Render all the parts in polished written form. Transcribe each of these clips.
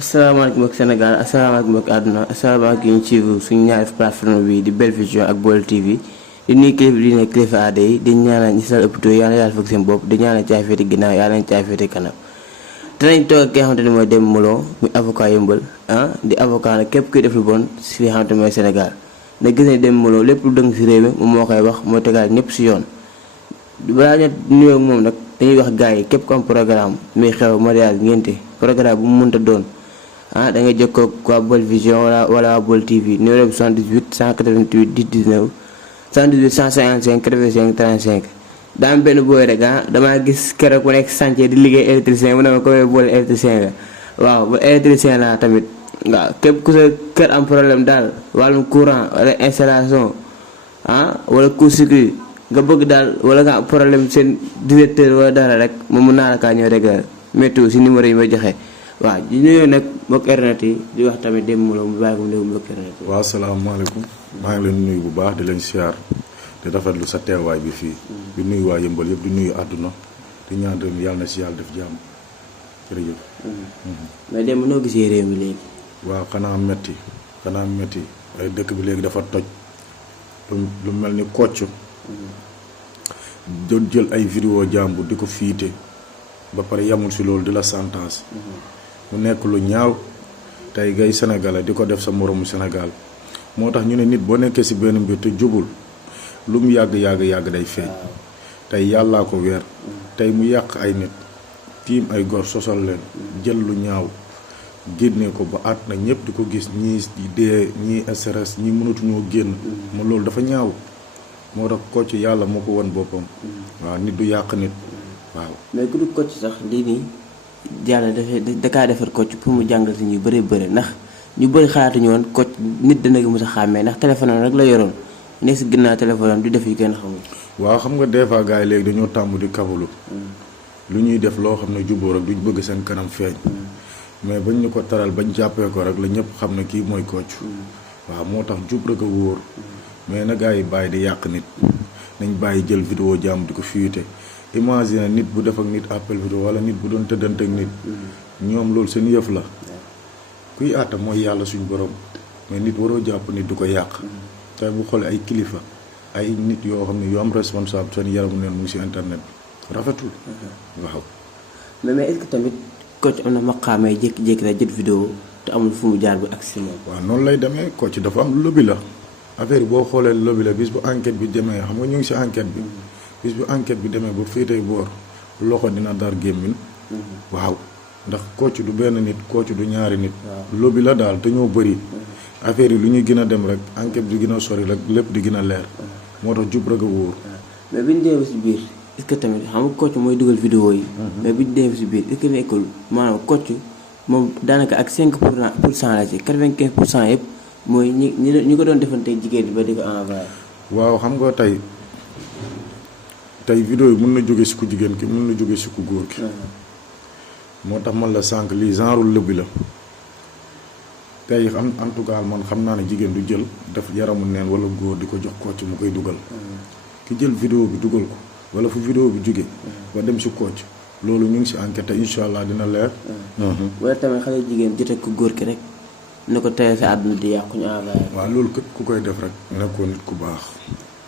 asalaamaaleykum mbokki Sénégal asalaamaaleykum mbokki àdduna asalaamaaleykum ñu ci suñu ñaari plateforme bi di Belle Vision ak Baol TV di nuyu kilifa di ne kilifa aada yi di ñaanal ñi sal hôpitaux yàlla yàlla fekk seen bopp di ñaanal caay féete ginnaaw yàlla nañ caay féete kanam dinañ toog ak ki nga xamante ne mooy Demba Molo muy avocat yëmbal di avocat nag képp kuy def lu bon si li nga xamante ne mooy Sénégal nag gis nañ Demba Molo lépp lu dëng si réew mi moom moo koy wax mooy tegaal ñëpp si yoon balaa ñu nuyoo ak moom nag dañuy wax gars yi képp ku am programme muy xew mariage ngénte programme bu mu mënta doon da ngay jokkoo ak waa Baol Vision wala waa Baol TV numéro bi 78 188 10 19 78 155 85 35 daa am benn booy rek damaa gis keroog ku nekk chantier di liggéey électricien mu ne ma ko boole électricien la waaw ba électricien laa tamit waaw képp ku sa kër am problème daal wàllum courant wala installation wala court-circuit nga bëgg daal wala nga am problème seen directeur wala dara rek moom mun naa la kaa ñëw rek météo si numéro yi ma joxe. waaw di nuyu nag mbokk internet yi di wax tamit Demba Molo mu bàyyi ko mu nuyu mbokk internet yi. waaw salaamaaleykum maa ngi leen nuyu bu baax di leen siyaar di rafetlu sa teewaay bi fii di nuyu waa yëmbal yëpp di nuyu àdduna di ñaan dem yàlla na si yàlla def jàmm jërëjëf. mais Demba noo gisee réew mi léegi. waaw xanaa metti ay dëkk bi léegi dafa toj lu mel ni kocc doon jël ay vidéo jàmbur di ko fiite ba pare yamul si loolu di la sentence mu nekk lu ñaaw tey gay sénégalais di ko def sa moromu Sénégal moo tax ñu ne nit boo nekkee si benn mbir te jubul lu mu yàgg day feeñ tey yàllaa ko weer tey mu yàq ay nit tiim ay gor sosal leen jël lu ñaaw génne ko ba at na ñëpp di ko gis ñii dee ñii stress ñii mënatuñoo génn ma loolu dafa ñaaw moo tax Kocc yàlla moo ko won boppam waaw nit du yàq nit waaw. mais ku du Kocc sax lii nii yàlla dakaa defar Kocc pour mu jàngal si ñu bëri ndax ñu bëri xalaatuñu woon Kocc nit dana ko mos a xàmmee ndax téléphone am rek la yoroon nekk si ginnaaw téléphone am di def yu kenn xamul. waaw xam nga des fois gars yi léegi dañoo tàmm di kabalu lu ñuy def loo xam ne jubóo rek duñ bëgg seen kanam feeñ mais bañ ñu ko taral bañ jàppee ko rek la ñëpp xam ne kii mooy Kocc waaw moo tax jub rek a wóor mais na gars yi bàyyi di yàq nit nañ bàyyi jël vidéo jàmm di ko fuité. imagine nit bu def ak nit appel vidéo wala nit bu doon tëddante ak nit ñoom loolu seen yëf la kuy àtta mooy yàlla suñ borom mais nit waroo jàpp nit du ko yàq tey bu xoolee ay kilifa ay nit yoo xam ne yu am responsable seen yaramu neen mu ngi si internet bi rafetul waaw. mais est-ce que tamit Kocc am na maqaamay jékki-jékki la jët vidéo te amul fu mu jaar bi ak si moom. waaw noonu lay demee Kocc dafa am lobby la affaire boo xoolee lobby la bis bu enquête bi demee xam nga ñu ngi si enquête bi. bis bu enquête bi demee ba féetee boor loxo dina dar gémmin waaw ndax Kocc du benn nit Kocc du ñaari nit lobby la daal te ñoo bëri affaire yi lu ñuy gën a dem rek enquête bi gën a sori rek lépp di gën a leer moo tax jub rek a wóor. mais bi ñu demee si biir est-ce que tamit xam nga Kocc mooy dugal vidéo yi mais bi ñu demee si biir est-ce que nekkul maanaam Kocc moom daanaka ak 5% la ci 95% yëpp mooy ñi ko doon defante jigéen bi ba di ko envoyé. waaw xam nga tey vidéo yi mën na jóge si ku jigéen ki mën na jóge si ku góor ki moo tax man la sànq lii genre lëbbi la tey en tout cas man xam naa ne jigéen du jël def yaramu neen wala góor di ko jox Kocc mu koy dugal ki jël vidéo bi dugal ko wala fu vidéo bi jóge ba dem si Kocc loolu ñu ngi si enquête te incha allah dina leer. wala tamit xale jigéen jot ak ku góor ki rek ne ko tey sa àdduna di yàqu ñu envoyé. waaw loolu képp ku koy def rek nekkoo nit ku baax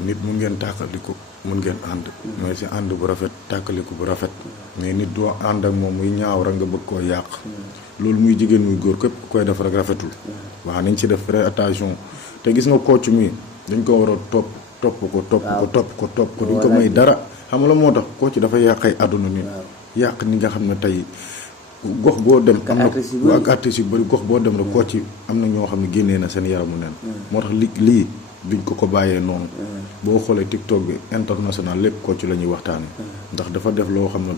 nit mun ngeen tàqali ko mun ngeen ànd mais si ànd bu rafet tàkkaliku bu rafet mais nit doo ànd ak moom muy ñaaw rek nga bëgg koo yàq loolu muy jigéen muy góor képp ku koy def rek rafetul waaw nañ ci def très attention te gis nga Kocc mi dañ ko war a topp ko duñ ko may dara xam nga la moo tax Kocc dafa yàq ay àdduna nit yàq ni nga xam ne tey gox boo dem am na ak artistes yu bëri gox boo dem rek Kocc am na ñoo xam ne génnee na seen yaramu neen moo tax lii duñ ko bàyyee noonu boo xoolee TikTok bi international lépp Kocc la ñuy waxtaane ndax dafa def loo xam ne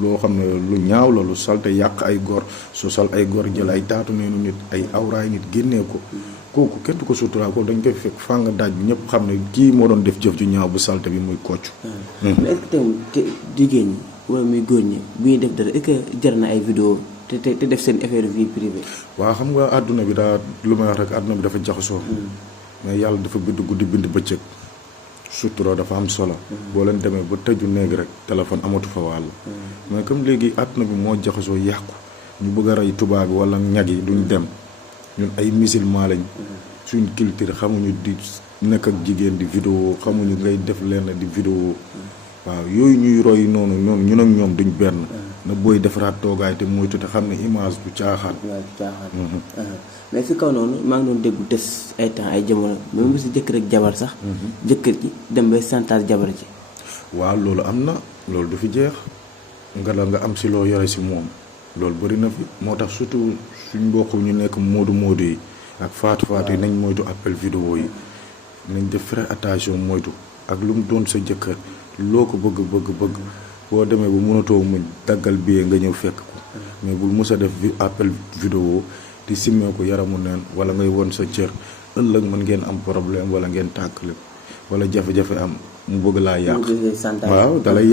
loo xam ne lu ñaaw la lu salte yàq ay gor sosal ay gor jël ay taatu neenu nit ay awraay nit génnee ko kooku kenn du ko suturaa ko dañ koy fekk fàng daaj bi ñëpp xam ne kii moo doon def jëf ju ñaaw bu salte bi muy Kocc. mais est-ce que tamit jigéen ñi wala muy góor ñi bu ñuy def dara est-ce que jar na ay vidéo te def seen affaire vie privée. waaw xam nga àdduna bi daa lu may wax rek àdduna bi dafa jaxasoo mais yàlla dafa bind guddi bind bëccëg sutura dafa am solo boo leen demee ba tëju néeg rek téléphone amatu fa wàll mais comme léegi àdduna bi moo jaxasoo yàqu ñu bëgg a rey tubaab bi wala ñag yi duñ dem ñun ay musulman lañ suñ culture xamuñu di nekk ak jigéen di vidéo xamuñu ngay def lenn di vidéo waaw yooyu ñuy roy noonu ñun ak ñoom duñ benn na booy defaraat toogaay te moytu te xam ne image du caaxaan. waaw du caaxaan. mais si kaw noonu maa ngi doon déggu des ay temps ay jamono même bu si jëkkër ak jabar sax. jëkkër ji dem bay santaas jabar ji. waaw loolu am na loolu du fi jeex nga am si loo yore si moom loolu bëri na fi moo tax surtout suñ mbokk ñu nekk moodu yi ak faatu yi nañ moytu appel vidéo yi nañ def très attention moytu ak lu mu doon sa jëkkër loo ko bëgg boo demee ba mënatoo muñ daggal billet nga ñëw fekk ko mais bul mës a def appel vidéo di simmee ko yaramu neen wala ngay won sa cër ëllëg mën ngeen am problème wala ngeen tàkkale wala jafe-jafe am mu bëgg laa yàq. waaw dalay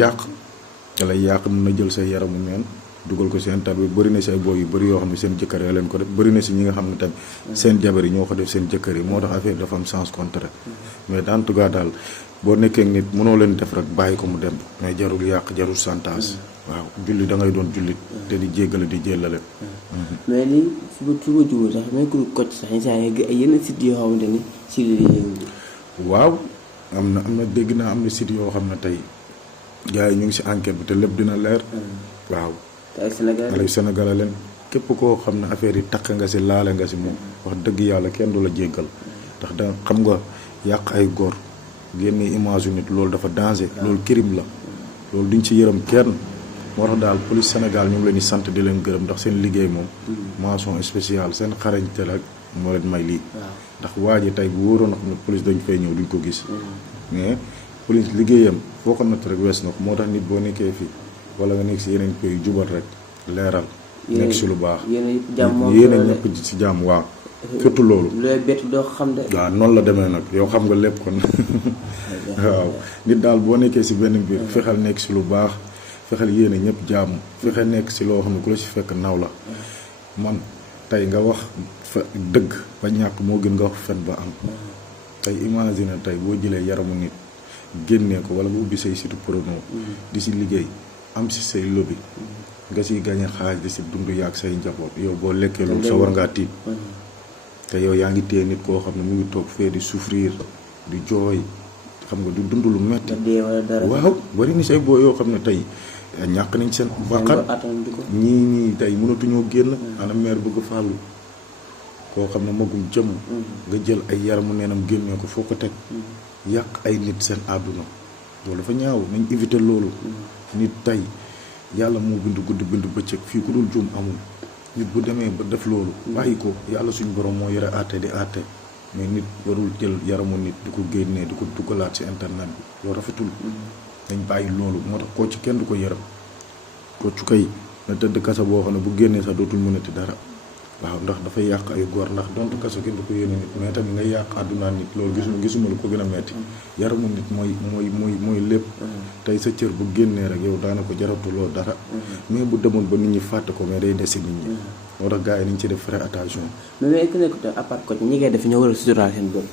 yàq mën na jël say yaramu neen dugal ko seen tar bi bëri na si ay booy yu bëri yoo xam ne seen jëkkër yi leen ko def bëri na si ñi nga xam ne tamit seen jabar yi ñoo ko def seen jëkkër yi moo tax affaire dafa am sens contraire mais en tout cas daal boo nekkee nit mënoo leen def rek bàyyi ko mu dem mais jarul yàq jarul santaas waaw julli da ngay doon jullit te di jéggale di jéllale. mais lii su ma jubóo sax may ko Kocc sax yenn site yoo xamante ni si li waaw am na dégg naa am na site yoo xam ne tey gars yi ñu ngi si enquête bi te lépp dina leer. waaw te ay Sénégalais leen képp koo xam ne affaire yi takk nga si laale nga si moom wax dëgg yàlla kenn du la jéggal ndax da xam nga yàq ay góor génne image yu nit loolu dafa danger loolu crime la loolu duñ ci yërëm kenn moo tax daal police Sénégal ñu ngi leen di sant di leen gërëm ndax seen liggéey moom mention spéciale seen xarañte rek moo leen may lii ndax waa ji tey bu wóoroon xam ne police dañ fay ñëw duñ ko gis mais police liggéeyam foo ko natt rek wees na ko moo tax nit boo nekkee fii wala nga nekk si yeneen pays jubal rek leeral nekk si lu baax yéene ñëpp si jàmm waaw surtout loolu looy bett doo xam de waaw noonu la demee nag yow xam nga lépp kon waaw nit daal boo nekkee si benn mbir fexeel nekk si lu baax fexeel yéene ñëpp jàmm fexeel nekk si loo xam ne ku la si fekk naw la man tey nga wax fa dëgg ba ñàkk moo gën nga wax fen ba am tey imagine tey boo jëlee yaramu nit génnee ko wala nga ubbi say site promo di si liggéey am si say lobby nga siy gañe xaalis di si dund yaag say njaboot yow boo lekkee loolu sa war ngaa tiit te yow yaa ngi téye nit koo xam ne mu ngi toog fee di souffrir di jooy xam nga du dund lu metti waaw bari ni say boo yoo xam ne tey ñàkk nañ seen bakkan ñii tey mënatuñoo génn ana maire bëgg fàllu koo xam ne magum jëm nga jël ay yaramu neenam génnee ko foo ko teg yàq ay nit seen àdduna loolu dafa ñaaw nañ éviter loolu nit tey yàlla moo bind guddi bind bëccëg fii ku dul juum amul nit bu demee ba def loolu bàyyi ko yàlla suñu borom moo yore àtte di àtte mais nit warul jël yaramu nit di ko génnee di ko duggalaat ci internet bi loolu rafetul dañ bàyyi loolu moo tax Kocc kenn du ko yërëm Kocc kay na tëdd kaso boo xam ne bu génnee sax dootul mënati dara waaw ndax dafay yàq ay góor ndax donte kaso kenn du ko yéene nit mais tamit nga yàq àdduna nit loolu gisuma lu ko gën a metti yaramu nit mooy lépp tey sa cër bu génnee rek yow daana ko jaratuloo dara mais bu demoon ba nit ñi fàtte ko mais day des si nit ñi moo tax gars yi nañ ci def très attention mais ku nekk à part Kocc ñi koy def ñoo war a suturaal seen bopp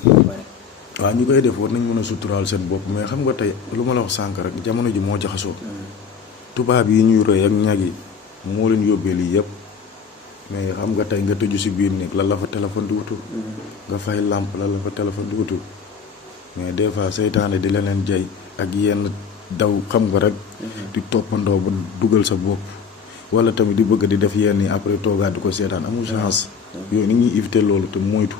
waaw ñi koy def war nañ mën a suturaal seen bopp mais xam nga tey lu ma la wax sànk rek jamono ji moo jaxasoo tubaab yi ñuy roy ak ñag yi moo leen yóbbee lii yëpp mais xam nga tey nga tëju si biir néeg lan la fa téléphone di wutul nga fay làmp lan la fa téléphone di wutul mais des fois seytaane di leneen jay ak yenn daw xam nga rek di toppandoo ba dugal sa bopp wala tamit di bëgg di def yenn yi après toogaat di ko seetaan amul chance yooyu nit ñuy éviter loolu te moytu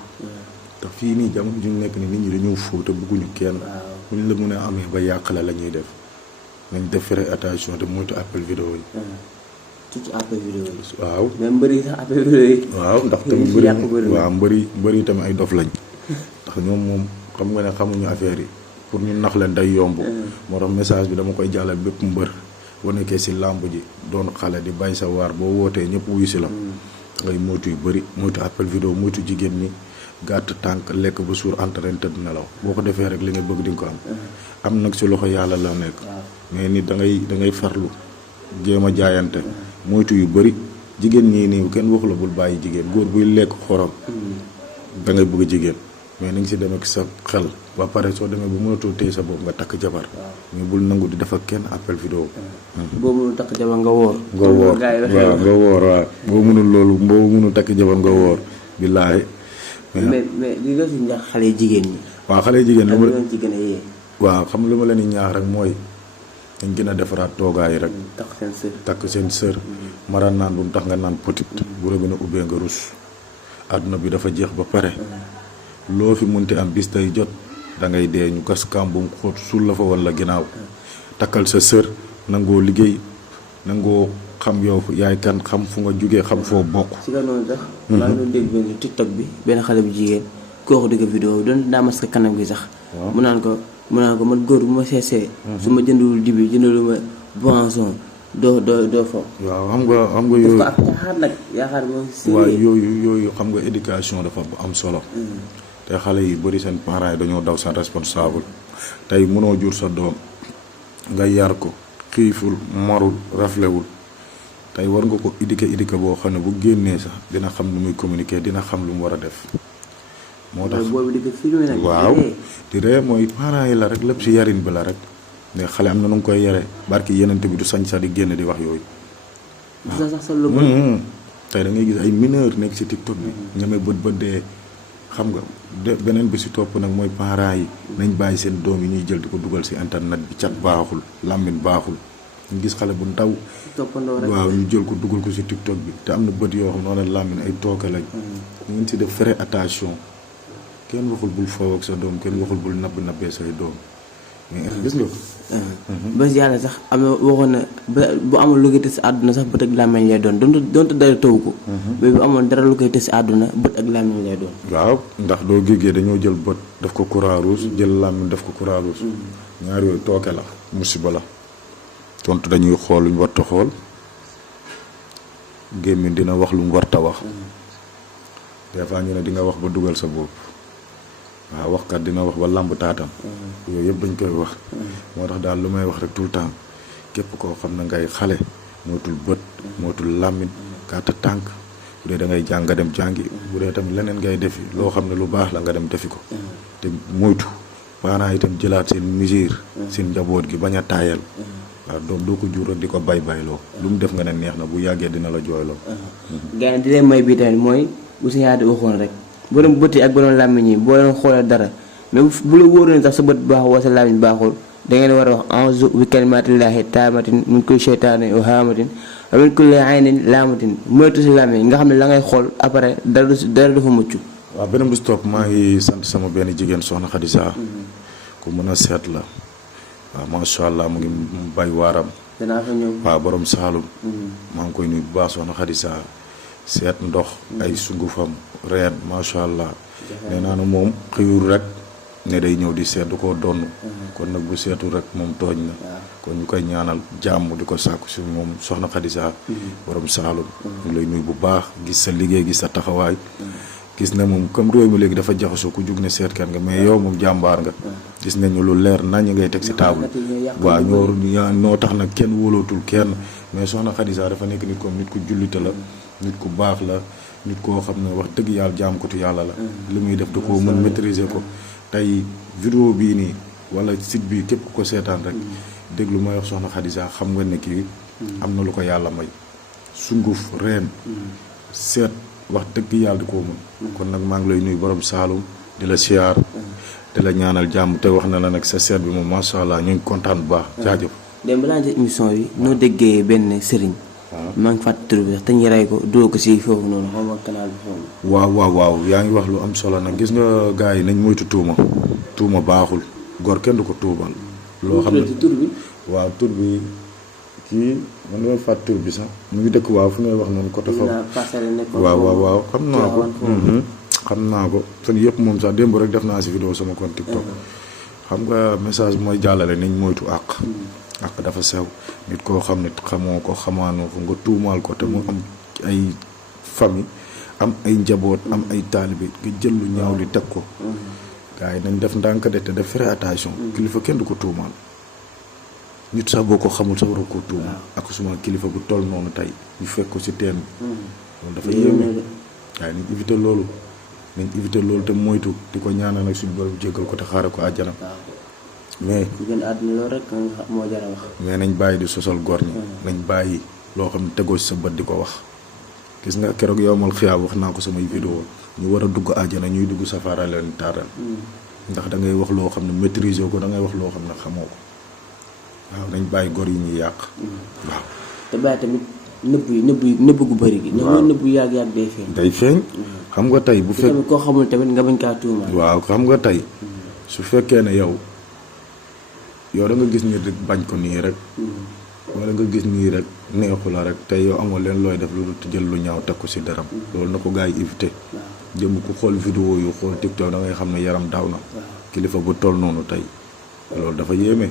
te fii nii jamono ju nekk ni nit ñi dañoo fóo te bëgguñu kenn bu ñu la mën a amee ba yàq la ñuy def nañ def très attention te moytu appel vidéo yi surtout appel vidéo yi. waaw même mbëri sax appel vidéo yi. waaw ndax tamit mbëri tamit ay dof lañ ndax ñoom moom xam nga ne xamuñu affaire yi pour ñu nax leen day yomb. moo tax message bi dama koy jàllal bépp mbër boo nekkee si làmb ji doon xale di bay sa waar boo wootee ñëpp wuyu si la. ngay moytu yu bëri moytu appel vidéo moytu jigéen ñi gàtt tànk lekk ba suur entraîné tëdd nelaw boo ko defee rek li nga bëgg di nga ko am. am nag si loxo yàlla la nekk. mais nit da ngay farlu jéem a jaayante. moytu yu bëri jigéen ñii nii kenn waxu la bul bàyyi jigéen góor buy lekk xorom da ngay bëgg jigéen mais ni nga si demee ak sa xel ba pare soo demee bu mënatoo téye sa bopp nga takk jabar mais bul nangu di def ak kenn appel vidéo boo mënul takk jabar nga woor waaw nga woor waaw boo mënul loolu boo mënul takk jabar nga woor billaahi mais li nga si ñaax xale jigéen ñi waaw xale jigéen lu ma ci gën a yee waaw xam lu ma leen di ñaax rek mooy dañ gën a defaraat toogaay rek takk seen sër maraan naan bu mu tax nga naan petit bu rëbbi na ubbee nga rus àdduna bi dafa jeex ba pare loo fi munti am bis day jot da ngay dee ñu gas kam bu mu xóot suul la fa walla ginnaaw takkal sa sër nangoo liggéey nangoo xam yow yaay kan xam fu nga jógee xam foo bokk. si nga noonu sax maa ngi doon dégg benn TikTok bi benn xale bu jigéen kooku di ko vidéo doon daa masque kanam gi sax mu naan ko man góor bu ma seesee su ma jëndul dibi jëndul ma boisson doo fo waaw xam nga yooyu ak caaxaan nag yaakaar moom waaw yooyu xam nga éducation dafa am solo te xale yi bëri seen parents yi dañoo daw seen responsable tey mënoo jur sa doom nga yar ko xiiful marul raflewul tey war nga ko éduquer boo xam ne bu génnee sax dina xam lu muy communiquer dina xam lu mu war a def moo tax waaw di ree mooy parents yi la rek lépp ci yarin bi la rek mais xale am na nu nga koy yare barki yenente bi du sañ sax di génn di wax yooyu tey da ngay gis ay mineur nekk ci TikTok bi ñame bët dee xam nga beneen bi ci topp nag mooy parents yi nañ bàyyi seen doom yi ñuy jël di ko dugal ci internet bi cat baaxul làmmiñ baaxul ñu gis xale bu ndaw waaw ñu jël ko dugal ko ci TikTok bi te am na bët yoo xam noonu làmmiñ ay tooke lañ ñu ngeen ci def très attention kenn waxul bul foow ak sa doom kenn waxul bul nabbee say doom mais gis nga ko ba yàlla sax am na waxoon na bu amul lu koy tës si àdduna sax bët ak làmmiñ lay doon donte dara taw ko mais bu amoon dara lu koy tës si àdduna bët ak làmmiñ lay doon waaw ndax doo géegee dañoo jël bët daf ko croix rouge jël làmmiñ daf ko croix rouge ñaar yooyu tooke la musiba la tontu dañuy xool lu ñu warta xool gémmiñ dina wax lu mu warta wax des fois ñu ne di nga wax ba dugal sa bopp waaw waxkat dina wax ba làmb taatam yooyu yëpp dañ koy wax moo tax daal lu may wax rek tout le temps képp koo xam ne ngay xale mootul bët mootul làmmiñ kaata tànk bu dee da ngay jàng nga dem jàngi bu dee tamit leneen ngay defi loo xam ne lu baax la nga dem defi ko te moytu parents itam jëlaat seen mesure seen njaboot gi bañ a taayal waaw doom doo ko jur rek di ko bayloo lu mu def nga ne neex na bu yàggee dina la jooyloo gars yi di leen may bii tamit mooy bu si yaatu waxoon rek borom bët yi ak borom làmmiñ yi boo leen xoolee dara mais bu la wóoree sax sa bët baaxul wala sa làmmiñ baaxul da ngeen war a wax a'uuzu bi kalimaatillaahi taammatin min kulli shaytaanin wa haamatin wa min kulli aynin laamatin moytu si làmmiñ nga xam ne la ngay xool après dara dafa mucc. waaw beneen bu stop maa ngi sant sama benn jigéen soxna Xadisa ku mën a seet la waaw macha allah mu ngi bay waaram danaa fa ñëw waaw borom Saalum maa ngi koy nuyu bu baax soxna Xadisa seet ndox ay sungufam reen macha allah nee naa ne moom xëyul rek ne day ñëw di seet du ko donn kon nag bu seetu rek moom tooñ na kon ñu koy ñaanal jàmm di ko sàkku si moom soxna Xadisa borom Saalum ñu lay nuyu bu baax gis sa liggéey gis sa taxawaay gis na moom comme réew mi léegi dafa jaxasoo ku jug ne seetkat nga mais yow moom jàmbaar nga gis nañu lu leer nañ ngay teg si table waaw ñoo tax nag kenn wóolootul kenn mais soxna Xadisa dafa nekk nit comme nit ku jullite la nit ku baax la nit koo xam ne wax dëgg yàlla jaamkatu yàlla la li muy def da koo mën maîtriser ko tey vidéo bii nii wala site bi képp ko seetaan rek déglu may wax soxna Xadisa xam nga ne kii am na lu ko yàlla may sunguf reen seet wax dëgg yàlla di koo mën kon nag maa ngi lay nuyu borom Saalum di la siyaar di la ñaanal jàmm te wax na la nag sa seet bi moom macha allah ñu ngi kontaan bu baax jaajëf dem balaa njëkk émission bi noo déggee benn sëriñ maa ngi fàttali tur bi sax te ñu rey ko doo ko si foofu noonu xaw ma canal bi foofu waaw yaa ngi wax lu am solo nag gis nga gars yi nañ moytu tuuma baaxul gor kenn du ko tuubal loo xam ne tur bi waaw tur bi kii man dama fàtt tur bi sax mu ngi dëkk waaw fu ngay wax noonu côté foofu waaw xam naa ko fan yëpp moom sax démb rek def naa si vidéo sama compte TikTok xam nga message mooy jàllale nañ moytu àq dafa sew nit koo xam ne xamoo ko xamaanoo ko nga tuumaal ko te mu am ay famille am ay njaboot am ay taalibe nga jël lu ñaaw li teg ko gars yi nañ def ndànk de te def très attention kilifa kenn du ko tuumaal nit sax boo ko xamul sax war ko tuumaal ak suma kilifa bu toll noonu tey ñu fekk ko ci teen bi loolu dafa yéeme gars yi nañ éviter loolu nañ éviter loolu te moytu di ko ñaanal nag suñu borom jéggal ko te xaare ko àjjana mais ku gën àdduna loolu rek moo jar a wax. mais nañ bàyyi di sosal góor ñi nañ bàyyi loo xam ne tegoo ci sa bët di ko wax gis nga keroog yowmal xiyaam wax naa ko samay vidéo ñu war a dugg àjjana ñuy dugg safara leen taaral ndax da ngay wax loo xam ne maîtriser ko da ngay wax loo xam ne xamoo ko waaw nañ bàyyi góor yi ñuy yàq waaw te bàyyi tamit nëbb gu bëri gi. waaw nëbb yàgg day feeñ. day feeñ xam nga tey bu fekk tamit koo xamul tamit nga bañ kaa tuumaal. waaw xam nga tey su fekkee ne yow da nga gis nit rek bañ ko nii rek wala nga gis nii rek neexu la rek tey yow amoo leen looy def lu dul jël lu ñaaw teg ko ci daram loolu na ko gars yi éviter jëm ku xool vidéo yu xool TikTok da ngay xam ne yaram daw na kilifa bu toll noonu tey loolu dafa yéeme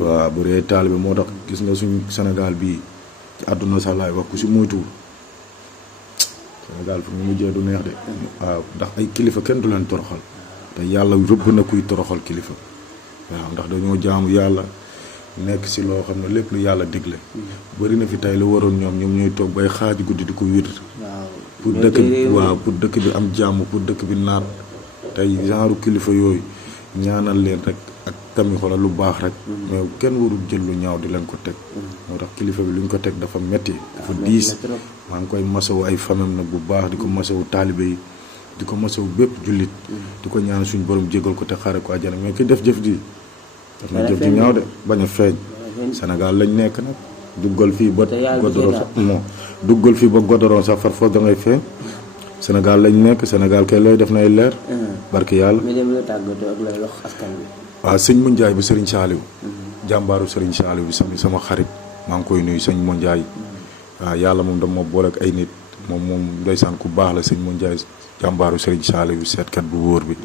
waaw bëri ay taalibe moo tax gis nga suñu Sénégal bii ci àdduna sax laay wax ku ci moytuwul Sénégal fu mu mujjee du neex de waaw ndax ay kilifa kenn du leen toroxal te yàlla rëbb na kuy toroxal kilifa waaw ndax dañoo jaamu yàlla nekk ci loo xam ne lépp lu yàlla digle bëri na fi tey lu waroon ñoom ñooy toog bay xaaj guddi di ko wir pour dëkk bi pour dëkk bi am jàmm pour dëkk bi naat tey genre kilifa yooyu ñaanal leen rek ak tamit xoolal lu baax rek mais kenn warul jël lu ñaaw di leen ko teg moo tax kilifa bi lu ñu ko teg dafa metti dafa diis maa ngi koy masawu ay famem nag bu baax di ko masawu taalibe yi di ko masawu bépp jullit di ko ñaan suñu borom jégal ko te xaare ko àjjana mais ki def jëf ji daf na jëf ji ñaaw de bañ a feeñ Sénégal lañ nekk nag duggal fii ba godoron sax non duggal fii ba godoron sax far foos da ngay feeñ Sénégal lañ nekk Sénégal kay looy def nay leer barki yàlla waaw sëñ Mu Njaay bu Serigne Saliou jàmbaaru Serigne Saliou bi sama xarit maa ngi koy nuyu sëñ Mu Njaay waaw yàlla moom dama boole ak ay nit moom ndeysaan ku baax la sëñ Mu Njaay jàmbaaru Serigne Saliou bi seetkat bu wóor bi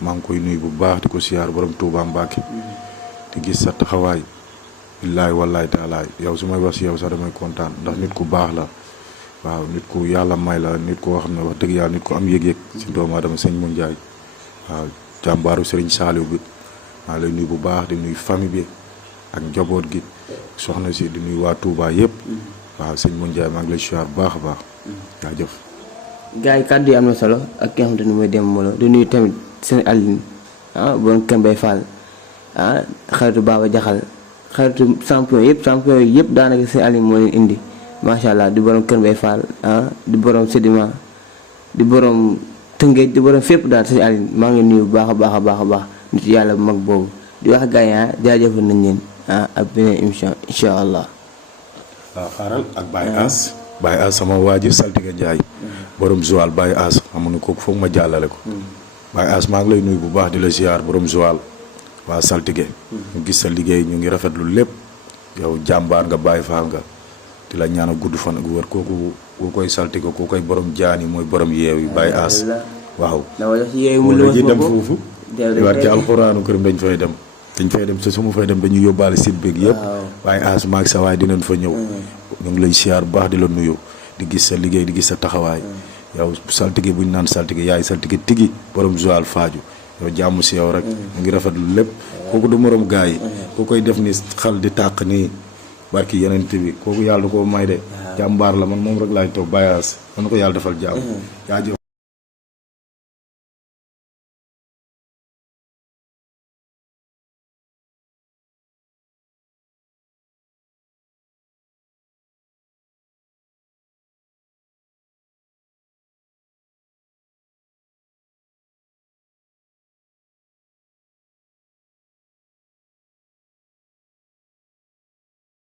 maa ngi koy nuyu bu baax di ko siyaar borom Touba Mbacke di gis sa taxawaay billaay wallaay taalaay yow su may wax si yow sax damay kontaan ndax nit ku baax la waaw nit ku yàlla may la nit koo xam ne wax dëgg yàlla nit ku am yëg-yëg si doomu aadama sëñ Mu Njaay waaw jàmbaaru Serigne Saliou bi maa lay nuyu bu baax di nuyu famille bi ak njaboot gi soxna si di nuyu waa Touba yëpp waaw sëñ Mu Njaay maa ngi lay siyaar bu baax a baax jaajëf gars yi kàddu yi am na solo ak ki nga xamante ni mooy Demba Molo di nuyu tamit seen Aline bon Kembay Fall xaritu Baba Jaxal xaritu champion yëpp daanaka seen Aline moo leen indi macha allah di borom Kembay Fall di borom Sédiment di borom Tëngéej di borom fépp daal seen Aline maa ngi nuyu bu baax a baax a baax nit yàlla bu mag boobu di wax gars yi jaajëfal nañ leen ak beneen émission incha allah. waaw xaaral ak Baye As sama waajur Saltiga Ndiaye borom Joal Baye As xam nga kooku foog ma jàllale ko Baye As maa ngi lay nuyu bu baax di la ziar borom Joal waa Saltige ñu gis sa liggéey ñu ngi rafetlu lépp yow jàmbaar nga Baye Fall nga di la ñaan a gudd fan ak wër kooku ku koy Saltige ku koy borom jaani mooy borom yeew yi Baye As waaw wala ji dem foofu war ci alxuraanu kërim dañ fay dem te su ma fay dem dañuy yóbbaale site beeg yëpp Baye As maag sa waay dinañ fa ñëw ñu ngi lay siyaar bu baax di la nuyu di gis sa liggéey di gis sa taxawaay yow saltige bu ñu naan saltige yaay saltige tigi borom Joal Fadiouth yow jàmm si yow rek mu ngi rafetlu lépp kooku du morom gaa yi ku koy def ni xal di tàq nii barki yeneen bi kooku yàlla da koo may de jàmbaar la man moom rek laay toog Baye As man na ko yàlla defal jàmm jaajëf